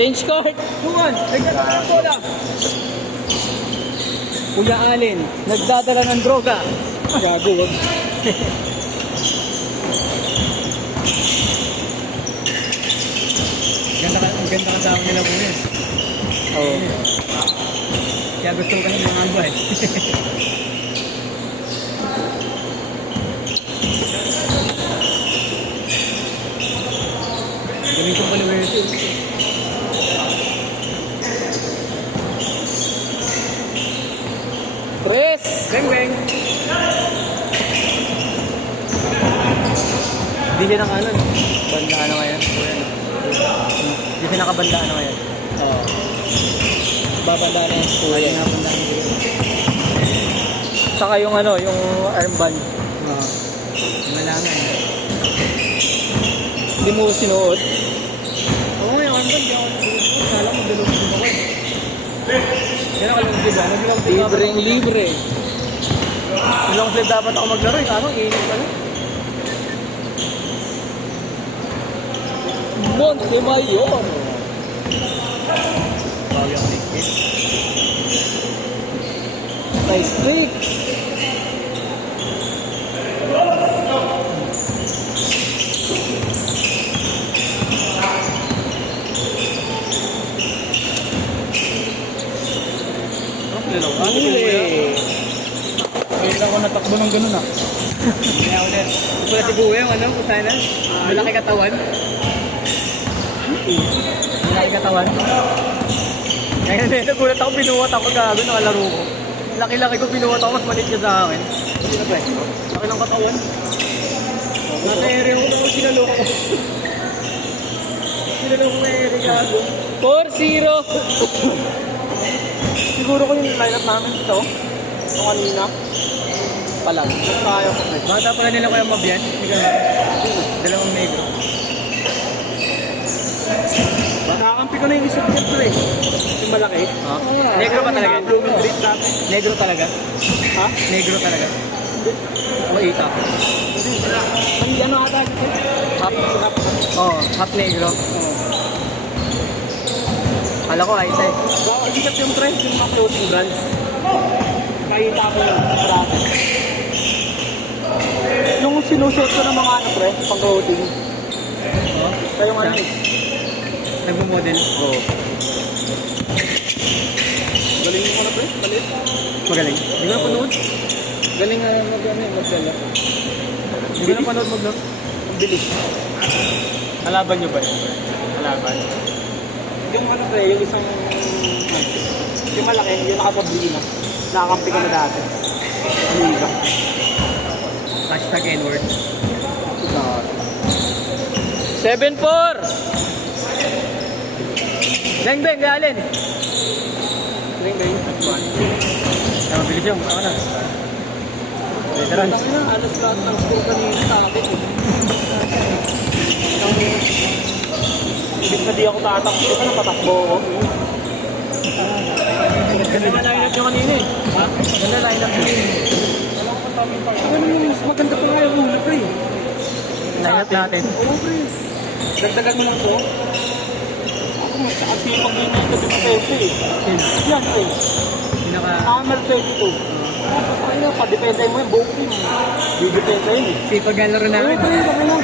Change court. Tuwan, nagdadala ng bola. Kuya Alin, nagdadala ng droga. Gago, wag. Ganda kasama nila po yun. Oo. Kaya gusto ko kasi mga alba eh. Galing ko pala where it. Press. Beng beng! Hindi siya naka ano. Banda ano ngayon? Hindi siya nakabanda ano ngayon? Oo. Babanda na yung school. Ayun nga pang dami ko. Saka yung ano, yung armband. Oo. Wala nga eh. Hindi mo sinuot. Oo nga, yung armband, di ako nag-uusap. Kala ko bilog din ako eh. Yan ang kalong diba? Libreng libre. Ilang slip dapat ako maglaro eh. Ano, init pa lang. Montemayor. Bawi ako likit. Nice trick. Ano kilalaw? Huli. Kaya ako natakbo ng ganun ah. Kaya ulit. Wala si Buwe yung ano, kutana. Malaki katawan. Malaki katawan. Kaya nagulat ako, binuwat ako gago, nakalaro ko. Laki-laki ko, binuwat ako, mas maliit niya sa akin. Hindi na pwede. Laki ng katawan. Nasa area ko na ako sinaloko. Sinaloko na area gago. 4-0. Siguro ko yung lineup namin ito. Ito kanina. Palag. Tayo ko. Bata pala nila Kuya Mab yan. Hindi ka na. Dalawang negro. Nakakampi ko na yung isip ko eh. Yung malaki. Ha? Negro ba talaga? Blooming breed dati. Negro talaga? Ha? Negro talaga? O ita? Ang ano ata? Half. Oo, half negro. Kala ko ita eh. Baka sikat yung trend yung mga clothing brands. Nakita ko yung marami. Yung sinusuot ko ng mga ano pre, pang clothing. Kaya yung ano eh. Nagmo-model? Oo. Galing yung ano pre, maliit. Magaling. Hindi ko napanood. Galing nga magdala. Hindi ko napanood mag-vlog. Ang bilis. Kalaban nyo ba yun? Kalaban. Yung ano pre, yung isang yung malaki, yung nakapabili na. Nakakampi ko na dati. Liga. Hashtag N-word. 7-4! Beng beng, galin! Galing galing. Ay, mabilis yung, ako na. Veterans. Ang ina, alas lahat ng score kanina sa akin eh. Imbis na di ako tatakbo, ito na patakbo ako. Ganda na line-up yung kanina eh. Ha? Ganda line-up yung kanina. Ano yung mas maganda pa nga yung ulo pre? Line-up natin. Oo pre. Dagdagan mo lang po. Ako mas nakasipag din yung gabi sa peso eh. Yan pre. Pinaka... Hammer 22. Ano, pa-depende mo yung buong team. Di-depende yun eh. Sipag ang laro namin. Oo, pre, baka lang.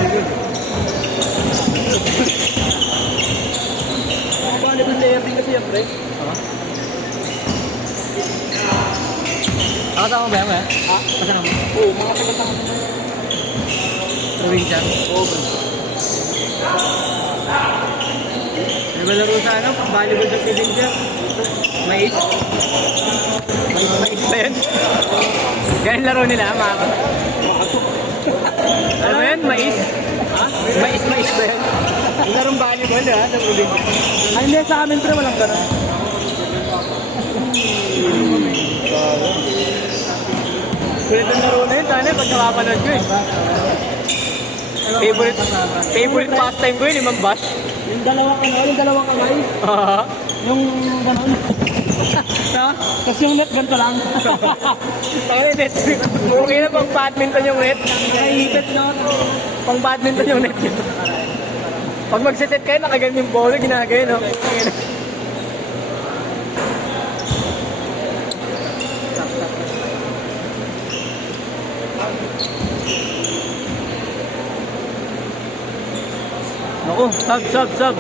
Mga volleyball player din kasi yan pre. Nakasama ba yan ba? Ha? Kasama mo? Oo, mga taga-tama na yan. Provincia. Oo bro. Ano ba laro sa ano? Volleyball sa Provincia? Mais? Mais ba yan? Ganyan laro nila, mga ka. Ano ba yan? Mais? Ha? Mais ba yan? Yung larong volleyball ha, sa Provincia. Ay, hindi sa amin pre, walang gano'n. Kulit ang laro na yun, tana, pag nakapanood ko eh. Favorite pastime ko yun, Imang Bash. Yung dalawang kamay. Yung gano'n. Ha? Tapos yung net ganito lang. Tangin net. Okay na pang badminton yung net. Nakaipit na ako. Pang badminton yung net yun. Pag magsiset kayo, nakaganyan yung bolo, ginagayon, no? Naku, sub.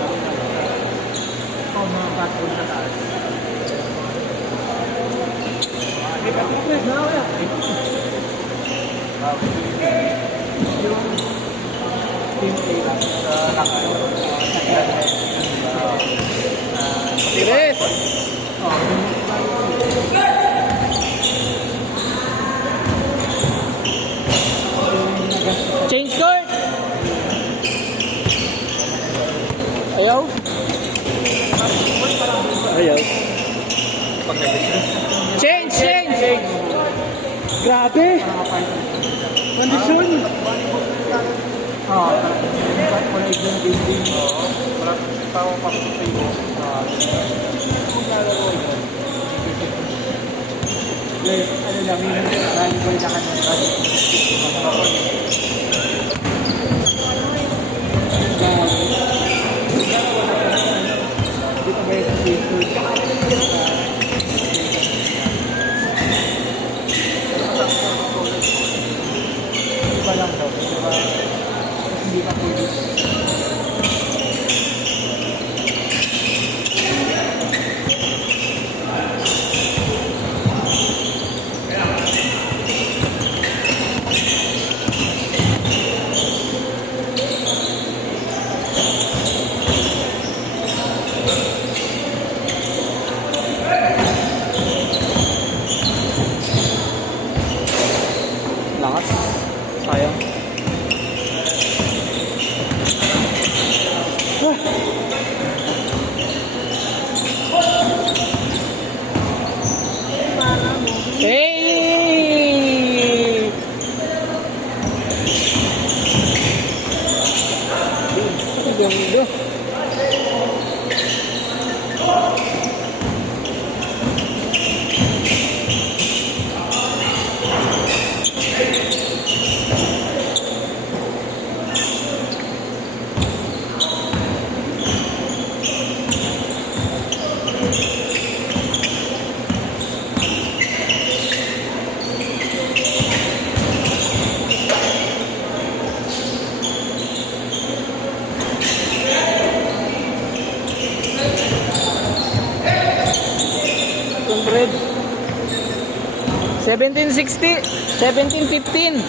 Tiris! Change court! Ayaw? Ayaw. Change! Grabe! Kondisyon! Lakas. Sayang. Hey! Ganda. Red. 1760, 1715.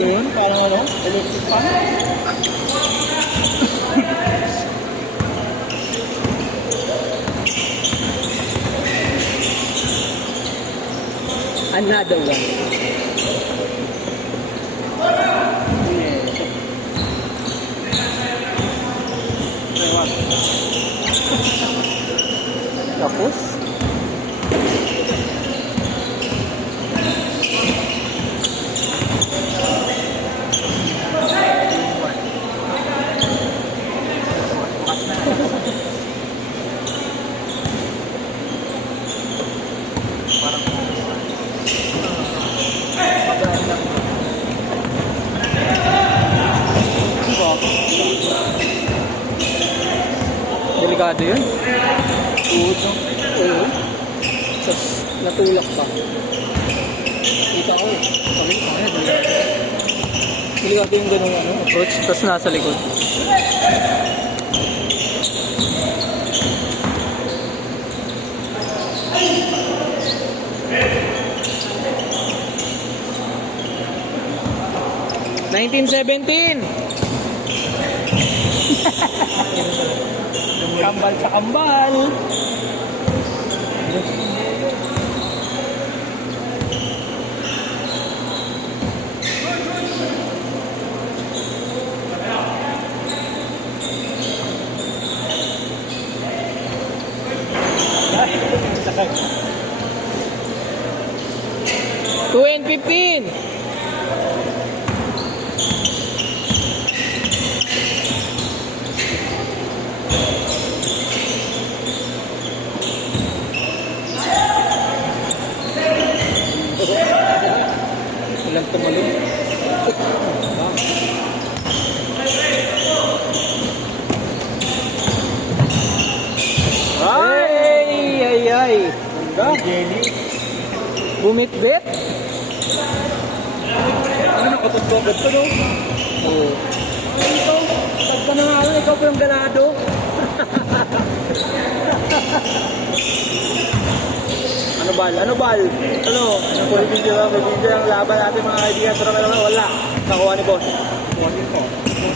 Yun, parang ano? Electric fan? Another one. Tapos? Delikado yun. Uod, no? Oo. Tapos, natulak pa. Kita ko eh. Sabi ko, kaya delikado. Delikado yung ganung ano, approach, tapos nasa likod. '1917. Kambal sa kambal. Two and 15. Jelly. Bumitbit. Ano na, katutugod to, no? Oo. Ito, pag ka nanalo, ikaw pa yung ganado. Ano bal? Ano bal? Ano? Full video ang laban natin mga kaibigan. Pero kailangan wala. Nakuha ni boss.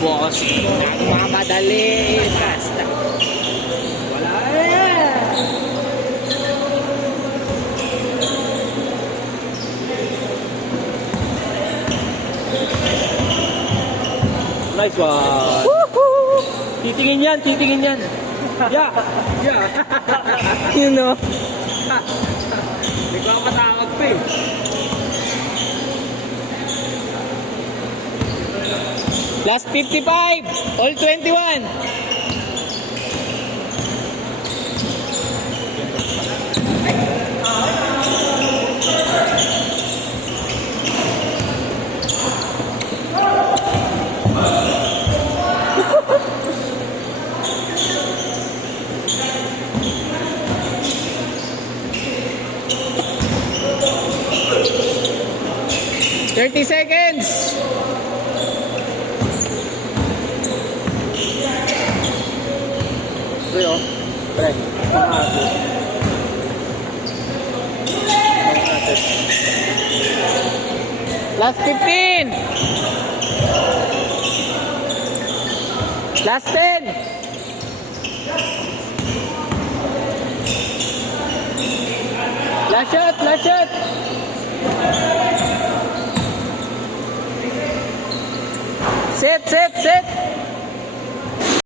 Boss. Nagmamadali. Basta. Wala eh! Nice one. Titingin yan, titingin yan. Yeah, yeah. You know. Hindi ko ako matakot pa eh. Last 55. All 21. Thirty seconds. Pre, oh. Pre, pangaso. Last 15. Last 10. Last shot, last shot. Set, set, set.